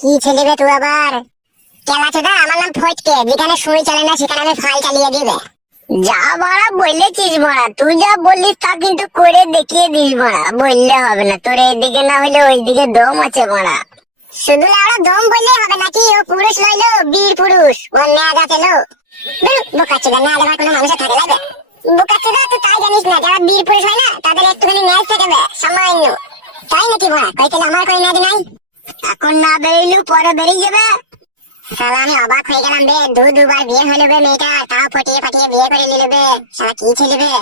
কি ছেলে রে তুই আবার? কেলাচোদা, আমার নাম ফটকে, যেখানে সুই চলে না সেখানে আমি ফাল চালিয়ে দিবে। যা বড়া বলেছিস বড়া, তুই যা বললিস তা কিন্তু করে দেখিয়ে দিস বড়া, বললে হবে না, তোর এইদিকে না হইলে ওইদিকে দম আছে বড়া। শুধু লাউড়া দম বললেই হবে নাকি? ও পুরুষ লইলো, বীর পুরুষ, ও ন্যাজ আছে লো। বোকাচোদা, ন্যাজ আমার কোনো মানুষের থাকে লাগবে? বোকাচোদা, তুই তাই জানিস না, যারা বীর পুরুষ হয় না তাদের একটুখানি ন্যাজ থাকে বে, সামান্য। তাই নাকি বড়া? কই তাহলে আমার কই ন্যাজ নাই? এখন না বেরিয়েলেও পরে বেরিয়ে যাবে। শালা আমি অবাক হয়ে গেলাম বে, দুবার বিয়ে হলো বে মেয়েটা, তাও পটিয়ে পাটিয়ে বিয়ে করে নিল বে। শালা কি ছেলে বে,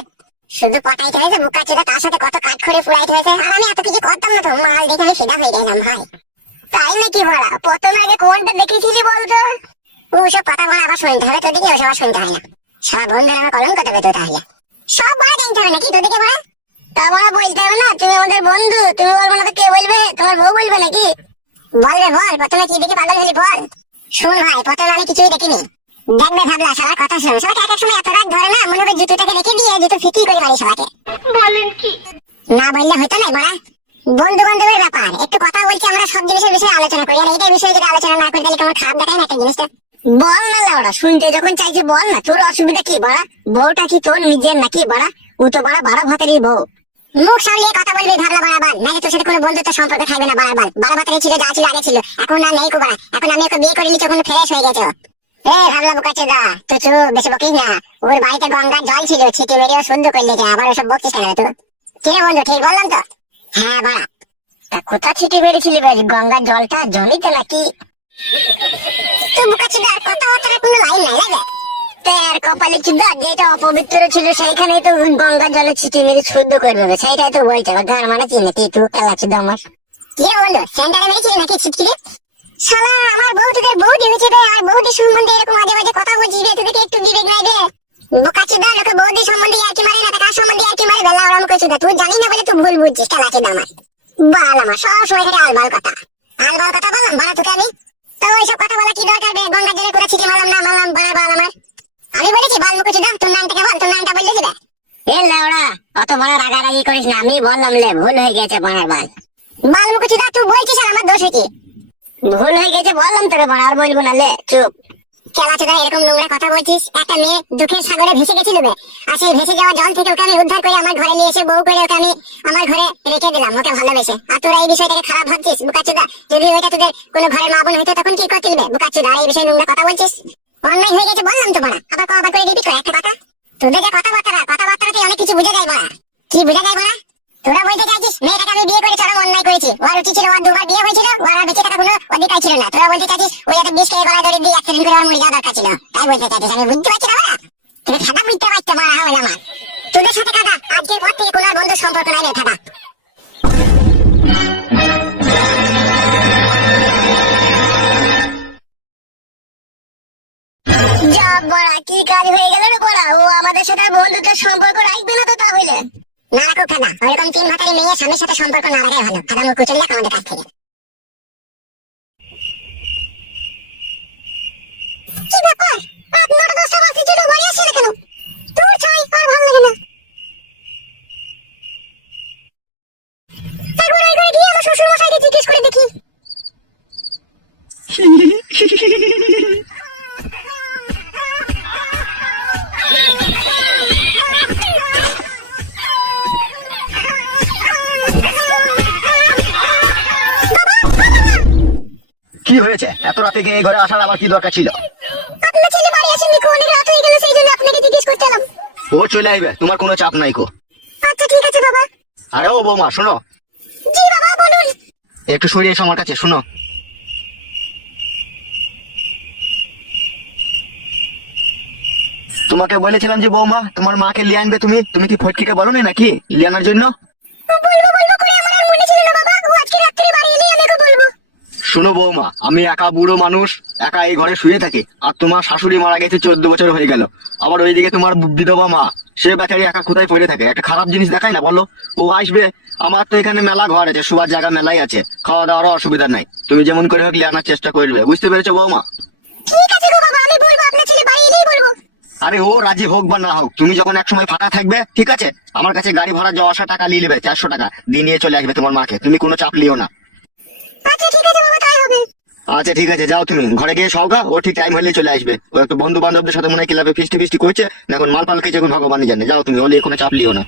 শুধু পটাইতে হয়েছে বোকাচোদা, তার সাথে কত কাজ করে ফুরাইতে হয়েছে। আর আমি এত কিছু করতাম না তো, মাল দেখে আমি ফিদা হয়ে গেলাম ভাই। তাই নাকি বড়া? প্রথম আগে কোনটা দেখেছিলি বলতো? ওসব কথা বলা আবার শুনতে হবে, তোদিকে ওসব আর শুনতে হয় না। সারা বন্ধুর আমার কলঙ্ক দেবে তো তাহলে। সব বড় জানতে হবে নাকি তোদিকে বড়া? তা বড়া বলতে হবে না, তুমি আমাদের বন্ধু, তুমি বলবো না তো কে বলবে? তোমার বউ বলবে নাকি? বলবে বল, প্রথমে কি দেখে পাগল হলি বল। শুন ভাই, প্রথমে আমি কিছুই দেখিনি। দেখবে ভাবলা, সবার কথা শোন, সবাইকে এক এক সময় এত রাগ ধরে না, মনে হবে জুতোটাকে রেখে দিয়ে জুতো ফিকি করে মারি সবাইকে। বলেন কি? না বললে হতো না বড়া, বন্ধু বান্ধবের ব্যাপার, একটু কথা বলছি, আমরা সব জিনিসের বিষয়ে আলোচনা করি, আর এইটার বিষয়ে যদি আলোচনা না করি তাহলে তোমার খারাপ দেখায় না একটা জিনিসটা। বল না লাউড়া, শুনতে যখন চাইছি বল না, তোর অসুবিধা কি বড়া? বউটা কি তোর নিজের নাকি বড়া? ও তো বড়া 12 ভাতেরই বউ। মুখ সামলিয়ে কথা বলবি ভাবলা বাড়াবার, নাকি তোর সাথে কোনো বন্ধুত্ব সম্পর্ক থাকবে না বাড়াবার। 12 ভাতেরই ছিল, যা ছিল আগে ছিল, এখন না নেই কোবা। এখন আমি ওকে বিয়ে করে নিচ্ছি, ওখানে ফ্রেশ হয়ে গেছে। ভাবলা বোকাচোদা, তুই চুপ, বেশি বকিস না। ওর বাড়িতে গঙ্গার জল ছিল, ছিটি মেরেও শুদ্ধ করলে, আবার ওসব বকছিস কেন তুই? কিরে বন্ধু, ঠিক বললাম তো? হ্যাঁ বাড়া। তা কোথা ছিটি মেরেছিলি ভাই? গঙ্গার জলটা জমিতে নাকি? তুই বোকাচোদা, কথাবার্তার কোনো লাইন নাই লাগে। তার কপালে চুদা, যেটা অপবিত্র ছিল সেইখানেই তো গঙ্গার জলে ছিটি মেরে শুদ্ধ করে দেবে, সেইটাই তো বলছে। গান মানে চিনে তুই খেলা চুদা আমার। কিরে বন্ধু, সেন্টারে মেরেছিলি নাকি ছিটকিরে? শালা, আমার বউ তোদের বৌদি হয়েছে বে, আর বৌদি সম্বন্ধে এরকম আজে বাজে কথা বলছিস বে, তোদেরকে একটু বিবেক নাই বে? বোকাচোদা, লোকে বৌদি সম্বন্ধে আর কি মারে না, কার সম্বন্ধে আর কি মারে বেলা ওরম কইছুদা, তুই জানি না বলে তুই ভুল বুঝছিস। খেলা চুদা আমার বাল, আমার সব সময় থেকে আলবাল কথা বললাম বলা তোকে আমি। তো ওইসব কথা বলা কি দরকার বে? গঙ্গার জলে করে ছিটি মারলাম না মারলাম, বাল বাল আমার। আমি বলেছি বাল মুকুচুদা, তোর নামটাকে বল, তোর নামটা বললে দিবে। এ লাউড়া, অত বড় রাগারাগি করিস না, আমি বললাম লে, ভুল হয়ে গেছে বানার বাল। বাল মুকুচুদা, তুই বলছিস আর আমার দোষ হয়েছে? ভুল হয়ে গেছে বললাম তোরে বানা, আর বলবো না, লে চুপ। খেলাচোদা, এরকম নোংরা কথা বলছিস? একটা মেয়ে দুঃখের সাগরে ভেসে গেছিল বে, আর সেই ভেসে যাওয়া জল থেকে ওকে আমি উদ্ধার করে আমার ঘরে নিয়ে এসে বউ করে ওকে আমি আমার ঘরে রেখে দিলাম, ওকে ভালোবেসে। আর তোরা এই বিষয়টাকে খারাপ ভাবছিস বোকাচোদা? যদি ওইটা তোদের কোনো ঘরের মা বোন হইতো তখন কি করতে দিবে বোকাচোদা? আর এই বিষয়ে নোংরা কথা বলছিস? অন্যায় হয়ে গেছে বললাম তো বড়া, আবার কবার করে রিপিট করে একটা কথা। তোদের যে কথাবার্তাতে অনেক কিছু বুঝে যায় বড়া। কি বুঝে যায় বড়া? তোরা বলতে চাইছিস মেয়েটাকে আমি বিয়ে করে চরম অন্যায় করেছি, ওর উচিত ছিল, ওর 2বার বিয়ে হয়েছিল, ওর আর বেঁচে থাকা কোনো অধিকার ছিল না। তোরা বলতে চাইছিস ওই একটা বিষ খেয়ে গলায় দড়ি দিয়ে অ্যাক্সিডেন্ট করে ওর মরে যাওয়া দরকার ছিল, তাই বলতে চাইছিস। আমি বুঝতে পারছি না বড়া, তুমি খাতা বুঝতে পারছো বড়া হল আমার। তোদের সাথে কাদা, আজকের পর থেকে কোনো আর বন্ধুর সম্পর্ক নাই রে খাতা। যা বড়া, কি কাজ হয়ে গেল রে বড়া? ও আমাদের সাথে আর বন্ধুত্বের সম্পর্ক রাখবে না তো তাহলে? না রাখুক খাদা, ওইরকম 3 ভাতারি মেয়ে স্বামীর সাথে সম্পর্ক না রাখাই ভালো। খাদা মুখ কুচলে যাক আমাদের কাছ থেকে। কি ব্যাপার, রাত 9টা 10টা বাজতে চলে বাড়ি আসছে না কেন? তোর ছাই আর ভালো লাগে না। একবার ওই ঘরে গিয়ে আমার শ্বশুর মশাইকে জিজ্ঞেস করে দেখি। কি হয়েছে? এত রাতে গিয়ে এই ঘরে আসার আবার কি দরকার ছিল? আপনার ছেলে বাড়ি আসেনি, অনেক রাত হয়ে গেল, সেই জন্য আপনাকে জিজ্ঞেস করতে এলাম। ও চলে আসবে, তোমার কোনো চাপ নাই কো। আচ্ছা ঠিক আছে বাবা। আরে ও বৌমা শোনো, জি বাবা বলুন। একটু সরিয়ে এসো আমার কাছে, শোনো। তোমাকে বলেছিলাম যে বৌমা তোমার মাকে লিয়ে আনবে, তুমি কি ফটকিকে বলো না নাকি লিয়ে আনার জন্য? বলবো করে আমার আর মনে ছিল না বাবা, ও আজকে রাত্রে বাড়ি এলে আমি ওকে বলবো। শোনো বৌমা, আমি একা বুড়ো মানুষ, একা এই ঘরে শুয়ে থাকি, আর তোমার শাশুড়ি মারা গেছে 14 বছর হয়ে গেল। আবার ওইদিকে তোমার বিধবা মা, সে বেচারি একা কোথায় পড়ে থাকে, একটা খারাপ জিনিস দেখায় না বলো? ও আসবে, আমার তো এখানে মেলা ঘর আছে, শোবার জায়গা মেলাই আছে, খাওয়া দাওয়ারও অসুবিধা নাই। তুমি যেমন করে হোক লিয়ে আনার চেষ্টা করবে, বুঝতে পেরেছো বৌমা? ঠিক আছে গো বাবা, আমি বলবো, আপনার ছেলে বাড়ি এলেই বলবো। আরে ও রাজি হোক বা না হোক, তুমি যখন এক সময় ফাঁকা থাকবে, ঠিক আছে, আমার কাছে গাড়ি ভাড়া যাওয়া আসা টাকা নিয়ে নেবে, 400 টাকা দিয়ে নিয়ে চলে আসবে তোমার মাকে, তুমি কোনো চাপ লিও না। আচ্ছা ঠিক আছে বাবা, তাই হবে। আচ্ছা ঠিক আছে, যাও তুমি ঘরে গিয়ে সওগা, ও ঠিক টাইম হলে চলে আসবে। ও একটু বন্ধু বান্ধবদের সাথে মনে হয় ক্লাবে ফিস্টি ফিস্টি করছে না, এখন মাল পাল খেয়েছে, এখন ভগবানই জানে। যাও তুমি, ওলে কোনো চাপ লিও না।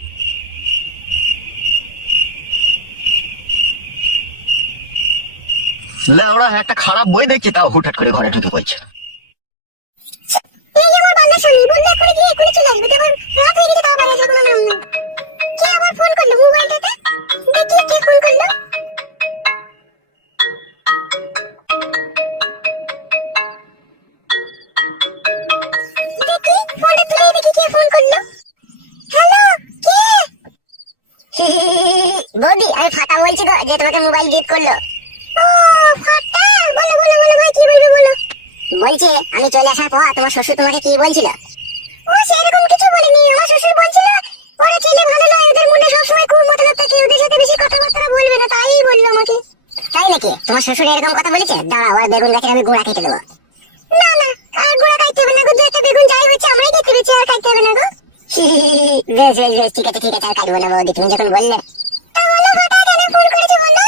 ওরা একটা খারাপ বই দেখছি, তাও হুটহাট করে ঘরে ঢুকে পড়ছে। এই আমার বান্দা শুনি বললে করে গিয়ে এখনই চলে আসবে, তারপর রাত হয়ে গেছে তাও বাড়ি আসার কোনো নাম নেই। কে আবার ফোন করলো মোবাইলটাতে? দেখি কে ফোন করলো। দেখি ফোনটা তুলে দেখি কে ফোন করলো। হ্যালো, কে? বৌদি আমি ফাটা বলছি গো, যে তোমাকে মোবাইল গিফট করলো। ও ফাটা, বলো বলো বলো ভাই, কি বলবে বলো। বলছে আমি চলে আসার পর তোমার শ্বশুর তোমাকে কি বলছিল? ও সেরকম কিছু বলেনি, আমার শ্বশুর বলছিল ওরা ছেলে ভালো নয়, ওদের মনে সবসময় খুব মতলব থাকে, ওদের সাথে বেশি কথাবার্তা বলবে না, তাই বললো আমাকে। তাই নাকি? তোমার শ্বশুর এরকম কথা বলেছে? দাঁড়াও, আর বেগুন গাছের আমি গোড়া কেটে দেবো। না না, আর গোড়া কাটতে হবে না গো, দু একটা বেগুন যাই হচ্ছে আমরাই দেখতে পেয়েছি, আর কাটতে হবে না গো। বেশ বেশ বেশ, ঠিক আছে ঠিক আছে, আর কাটবো না বৌদি, তুমি যখন বললে। তাহলে হঠাৎ কেন ফোন করেছো বলো?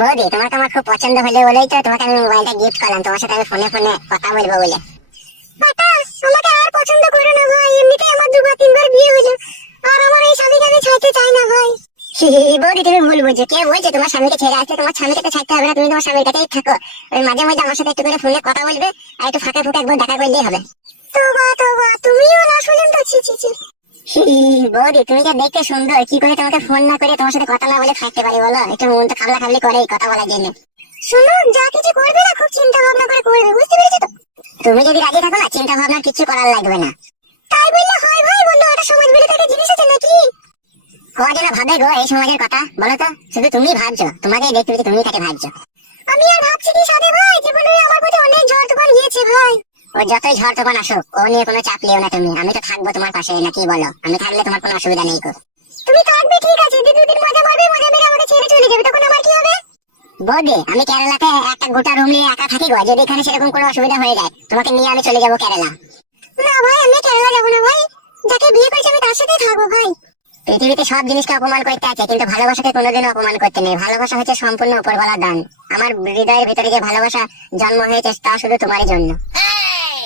বৌদি তোমাকে আমার খুব পছন্দ হলে বলেই তো তোমাকে আমি মোবাইলটা গিফট করলাম, তোমার সাথে আমি ফোনে ফোনে কথা বলবো বলে। ফাটা, আমাকে আর পছন্দ করো না ভাই, এমনিতেই আমার দুবার তিনবার বিয়ে হলো, আর আমার এই স্বামীকে আমি ছাড়তে চাই না ভাই। বৌদি তুমি ভুল বুঝছো, কে বলছে তোমার স্বামীকে ছেড়ে আসতে? তোমার স্বামীকে তো ছাড়তে হবে না, তুমি তোমার স্বামীর কাছেই থাকো। ওই মাঝে মাঝে আমার সাথে একটু করে ফোনে কথা বলবে, আর একটু ফাঁকে ফুঁকে একবার দেখা করলেই হবে। তোবা তোবা, তুমিও না শুনলেন তো, ছি ছি ছি। বৌদি তুমি যা দেখতে সুন্দর, কি করে তোমাকে ফোন না করে তোমার সাথে কথা না বলে থাকতে পারি বলো? একটু মন তো খাবলা খাবলি করে কথা বলার জন্য। শোনো, যা কিছু করবে না খুব চিন্তা ভাবনা করে করবে, বুঝতে পেরেছো তো? তুমি যদি রাজি থাকো না, চিন্তা ভাবনা কিছু করার লাগবে না। তাই বললে হয় ভাই, বললো একটা সমাজ বলে তো একটা জিনিস আছে নাকি? কজনে ভাবে গো এই সমাজের কথা বলো তো? শুধু তুমি ভাবছো, তোমাকেই দেখতে পেয়েছি, তুমি তাকে ভাবছো। আমি আর ভাবছি কি সাথে ভাই, জীবনে আমার প্রতি অনেক ঝড় তুফান গিয়েছে ভাই। ও যতই ঝড় তুফান আসুক, ও নিয়ে কোনো চাপ লিও না তুমি, আমি তো থাকবো তোমার পাশে, নাকি বলো? আমি থাকলে তোমার কোনো অসুবিধা নেই গো। তুমি থাকবে ঠিক আছে, দুদিন মজা মারবে, মজা মেরে আমাকে ছেড়ে চলে যাবে, তখন আমার কি হবে? বৌদি আমি কেরালাতে একটা গোটা রুম নিয়ে একা থাকি গো, যদি এখানে সেরকম কোনো অসুবিধা হয়ে যায়, তোমাকে নিয়ে আমি চলে যাবো কেরালা। না ভাই, আমি কেরালা যাবো না ভাই, যাকে বিয়ে করেছি আমি তার সাথেই থাকবো ভাই। পৃথিবীতে সব জিনিসকে অপমান করতে আছে, কিন্তু ভালোবাসাকে কোনোদিনও অপমান করতে নেই। ভালোবাসা হচ্ছে সম্পূর্ণ উপরওয়ালার দান। আমার হৃদয়ের ভিতরে যে ভালোবাসা জন্ম হয়েছে, তা শুধু তোমারই জন্য।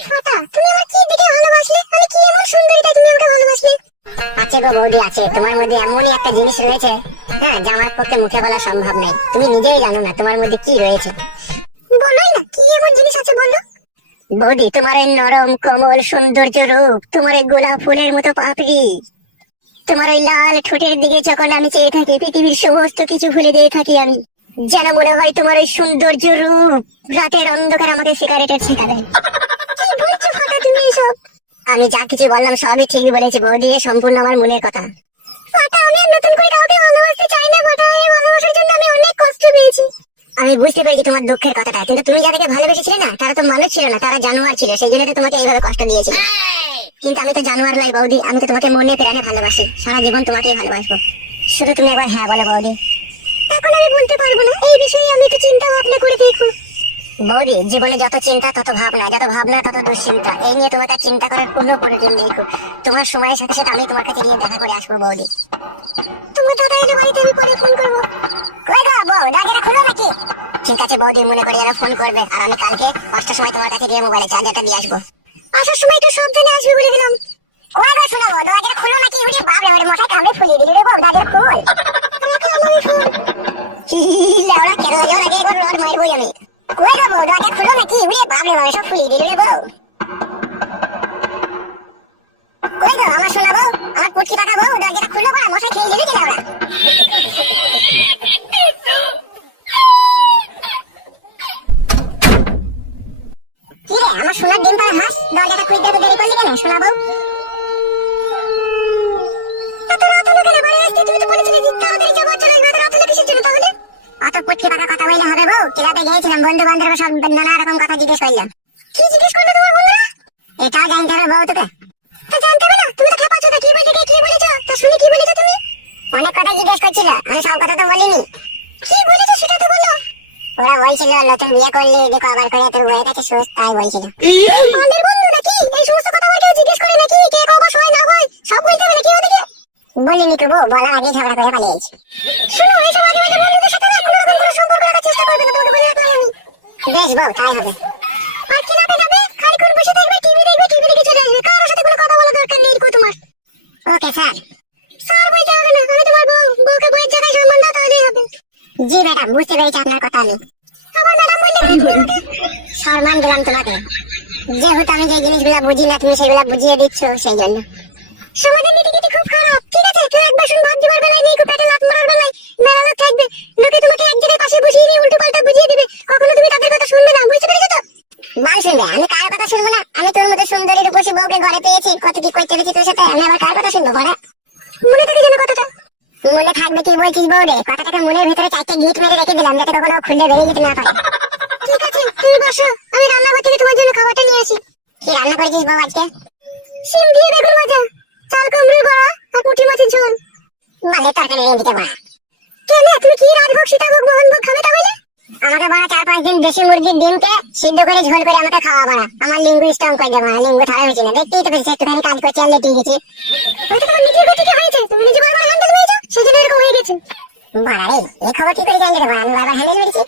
ফাটা, তুমি আমার কি দেখে ভালোবাসলে? আমি কি এমন সুন্দরী তাই তুমি আমাকে ভালোবাসলে? আছে গো বৌদি আছে, তোমার মধ্যে এমনই একটা জিনিস রয়েছে, হ্যাঁ, যা আমার পক্ষে মুখে বলা সম্ভব নাই। তুমি নিজেই জানো না তোমার মধ্যে কি রয়েছে। বলোই না, কি এমন জিনিস আছে বলো? বৌদি তোমার এই নরম কোমল সৌন্দর্য রূপ, তোমার এই গোলাপ ফুলের মতো পাপড়ি, তোমার ওই লাল ঠোঁটের দিকে যখন আমি চেয়ে থাকি, পৃথিবীর সমস্ত কিছু ভুলে দিয়ে থাকি আমি। যেন মনে হয় তোমার ওই সৌন্দর্য রূপ রাতের অন্ধকার আমাকে সিগারেটের ছেঁকা দেয়। কি বলছো ফাটা তুমি এসব? আমি যা কিছু বললাম সবই ঠিকই বলেছি বৌদি, এ সম্পূর্ণ আমার মনের কথা। ফাটা, আমি আর নতুন করে কাউকে ভালোবাসতে চাই না ফাটা, এই ভালোবাসার জন্য আমি অনেক কষ্ট পেয়েছি। আমি বুঝতে পেরেছি তোমার দুঃখের কথাটা, কিন্তু তুমি যাদেরকে ভালোবেসেছিলে না, তারা তো মানুষ ছিল না, তারা জানোয়ার ছিল, সেই জন্য তো তোমাকে এইভাবে কষ্ট দিয়েছিল। কিন্তু আমি তো জানোয়ার নই বৌদি, আমি তো তোমাকে মনে প্রাণে ভালোবাসি, সারা জীবন তোমাকেই ভালোবাসবো। শুধু তুমি একবার হ্যাঁ বলো বৌদি। এখন আমি বলতে পারবো না, এই বিষয়ে আমি একটু চিন্তা ভাবনা করে দেখো। বৌদি জীবনে যত চিন্তা তত ভাবনা, যত ভাবনা তত দুশ্চিন্তা, এই নিয়ে তোমাকে চিন্তা করার কোনো প্রয়োজন নেই। তোমার সময়ের সাথে সাথে আমি তোমার কাছে গিয়ে দেখা করে আসবো বৌদি। তোমার দাদা এলে বাড়িতে, আমি পরে ফোন করবো। কই গো বউ, দরজাটা খুলো নাকি? ঠিক আছে বৌদি, মনে করে যেন ফোন করবে, আর আমি কালকে 5টার সময় তোমার কাছে গিয়ে মোবাইলে চার্জারটা দিয়ে আসবো। আসার সময় একটু সাবধানে আসবে বলে দিলাম। কই গো শোনো বউ, দরজাটা খুলো নাকি? উড়ে বাপরে, ওরে মশাই কামড়ে ফুলিয়ে দিলি রে বউ, দরজাটা খুল। আমাকে আমারই ফোন। লেওড়া কেন যাও নাকি, একবার রড মারবই আমি। কই গো বউ, দরজাটা খুলো নাকি? উড়ে বাপরে বাবা, সব ফুলিয়ে দিলি রে বউ। কই গো আমার শোনা বউ, আমার পুটকি পাকা বউ, দরজাটা খুলো বা মশাই খেয়ে দিলি কি লেওড়া। কি রে আমার সোনার ডিম পাড়া হাঁস, দরজাটা খুলতে তো দেরি করলি কেন শোনা বউ? এত রাত হলো কেন বাড়ি আসতে? তুমি তো বলেছিলে যে তাড়াতাড়ি যাবো, চলে আসবে, এত রাত হলো কিসের জন্য তাহলে? অত পুটকি পাকা কথা বললে হবে বউ? ক্লাবে গিয়েছিলাম, বন্ধু বান্ধব সব নানা রকম কথা জিজ্ঞেস করলাম। কি জিজ্ঞেস করলো তোমার বন্ধুরা? এটাও জানতে হবে বউ তোকে? তা জানতে হবে না? তুমি তো খেপাচ্ছো, তা কি বলছো, কি বলেছো? তা শুনি কি বলেছো তুমি? অনেক কথা জিজ্ঞেস করছিল, আমি সব কথা তো বলিনি। কি বলেছো সেটা তো বলো। ওরা বলছিল নতুন বিয়ে করলে দেখো আবার করে তোর বউয়ের কাছে সুস্থ, তাই বলছিল। আমাদের বন্ধু নাকি? এই সমস্ত কথা আমার কেউ জিজ্ঞেস করে নাকি? কে কবার হয় না হয় সব বলতে হবে নাকি ওদিকে? বলিনি তো বউ, বলার আগে ঝগড়া করে পালিয়েছি। শোনো, এইসব আজে বাজে বন্ধুদের সাথে না কোনো রকম কোনো সম্পর্ক রাখার চেষ্টা করবে না, তোমাকে বলে রাখলাম আমি। বেশ বউ, তাই হবে। আর কি লাভে যাবে? খানিকক্ষণ বসে থাকবে, টিভি দেখে চলে আসবে। কারোর সাথে কোনো কথা বলা দরকার নেই কো তোমার। Okay sir. স্যার বলতে হবে না, আমি তোমার বউ। বউকে বউয়ের জায়গায় সম্মান দাও, তাহলেই হবে। জি ম্যাডাম, বুঝতে পেরেছি আপনার কথা আমি। আবার ম্যাডাম বললে কি তোমাকে? সম্মান দিলাম তোমাকে, যেহেতু আমি যে জিনিসগুলো বুঝি না তুমি সেগুলো বুঝিয়ে দিচ্ছ, সেই জন্য। সমাজের নীতি খুব খারাপ, ঠিক আছে? কেউ এক বাসন ভাত দিবার বেলায় নেই, পেটে লাত মারার বেলায় মেলা লোক থাকবে। লোকে তোমাকে এক জায়গায় পাশে বসিয়ে নিয়ে উল্টো পাল্টা বুঝিয়ে দিবে। কখনো তুমি তাদের কথা শুনবে না, বুঝতে পেরেছো তো? বাল শুনবে? আমি কার কথা শুনবো না? আমি তোর মতো সুন্দরী রূপসী বউকে ঘরে পেয়েছি, কত কি করতে পেরেছি তোর সাথে, আমি আবার কার কথা শুনবো বড়া? মনে থাকে যেন কথাটা। মনে থাকবে কি বলছিস বউ রে? কথাটাকে মনের ভিতরে চারটে গিট মেরে রেখে দিলাম, যাতে কখনো খুলে বেরিয়ে যেতে না পারে। ঠিক আছে, তুমি বসো, আমি রান্নাঘর থেকে তোমার জন্য খাবারটা নিয়ে আসি। কি রান্না করেছিস বউ আজকে? শিম দিয়ে বেগুন ভাজা, চাল কুমড়োর বড়া আর পুঁটি মাছের ঝোল। বালের তরকারি রেঁধে দিতে বড়া। কেন, তুমি কি রাজভোগ সীতাভোগ মোহনভোগ খাবে তাহলে? আমাকে বড়া 4-5 দিন দেশি মুরগির ডিমকে সিদ্ধ করে ঝোল করে আমাকে খাওয়া বড়া। আমার লিঙ্গু স্ট্রং করে দেবো, লিঙ্গু থাড়া হয়েছে না, দেখতেই তো পেয়েছি একটুখানি কাজ করছি আর লেটিয়ে গেছি। হয়তো তোমার নিজের গতিতে হয়েছে, তুমি নিজে বারবার হ্যান্ডেল মেরেছো, সেজন্য এরকম হয়ে গেছে। বড়া রে, এই খবর কি করে জানলি রে বড়া? আমি বারবার হ্যান্ডেল মেরেছি।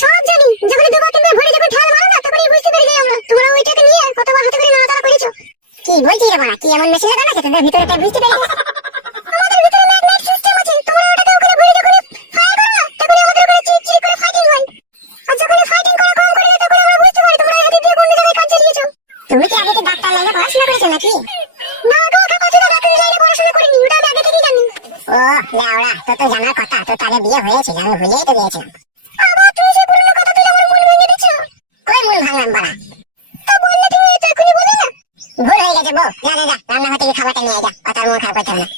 সব জানি, যখন দুবার তিনবার ভরে যখন ঠেল মারো না, তখনই বুঝতে পেরে যাই আমরা তোমরা ওইটাকে নিয়ে কতবার হাতে করে নাড়াচাড়া করেছো। কি বলছিস রে বড়া? কি এমন মেশিন লাগানো আছে তোদের ভিতরে? তাই বুঝতে পেরেছিস? আমাদের ভিতরে ম্যাগনেট সিস্টেম আছে, তোমরা ওটাকে ওখানে ভরে যখন ফায়ার করো না, তখন আমাদের ওখানে চিরচির করে ফাইটিং হয়। আর যখন ফাইটিং করা কম করে যায়, তখন আমরা বুঝতে পারি তোমরা হাতে দিয়ে কোন জায়গায় কাজ চালিয়েছো। তুমি কি আগে ডাক্তার লাইনে পড়াশোনা করেছো নাকি? না গো, কাপাচুদা ডাক্তারি লাইনে পড়াশোনা করিনি, ওটা আমি আগে থেকেই জানি। ও লেওড়া, তোর তো জানার কথা, তোর তাহলে বিয়ে হয়েছিল, আমি ভুলেই তো গিয়েছিলাম। আবার তুমি সেই পুরনো কথা তুলে আমার মন ভেঙে দিচ্ছ। কই মন ভাঙলাম বড়া? তা বললে তুমি তো এখনই বলে না। ভুল হয়ে গেছে বউ, যা যা যা, রান্নাঘর থেকে খাবারটা নিয়ে যা, কথা আর মন খারাপ করতে হবে না।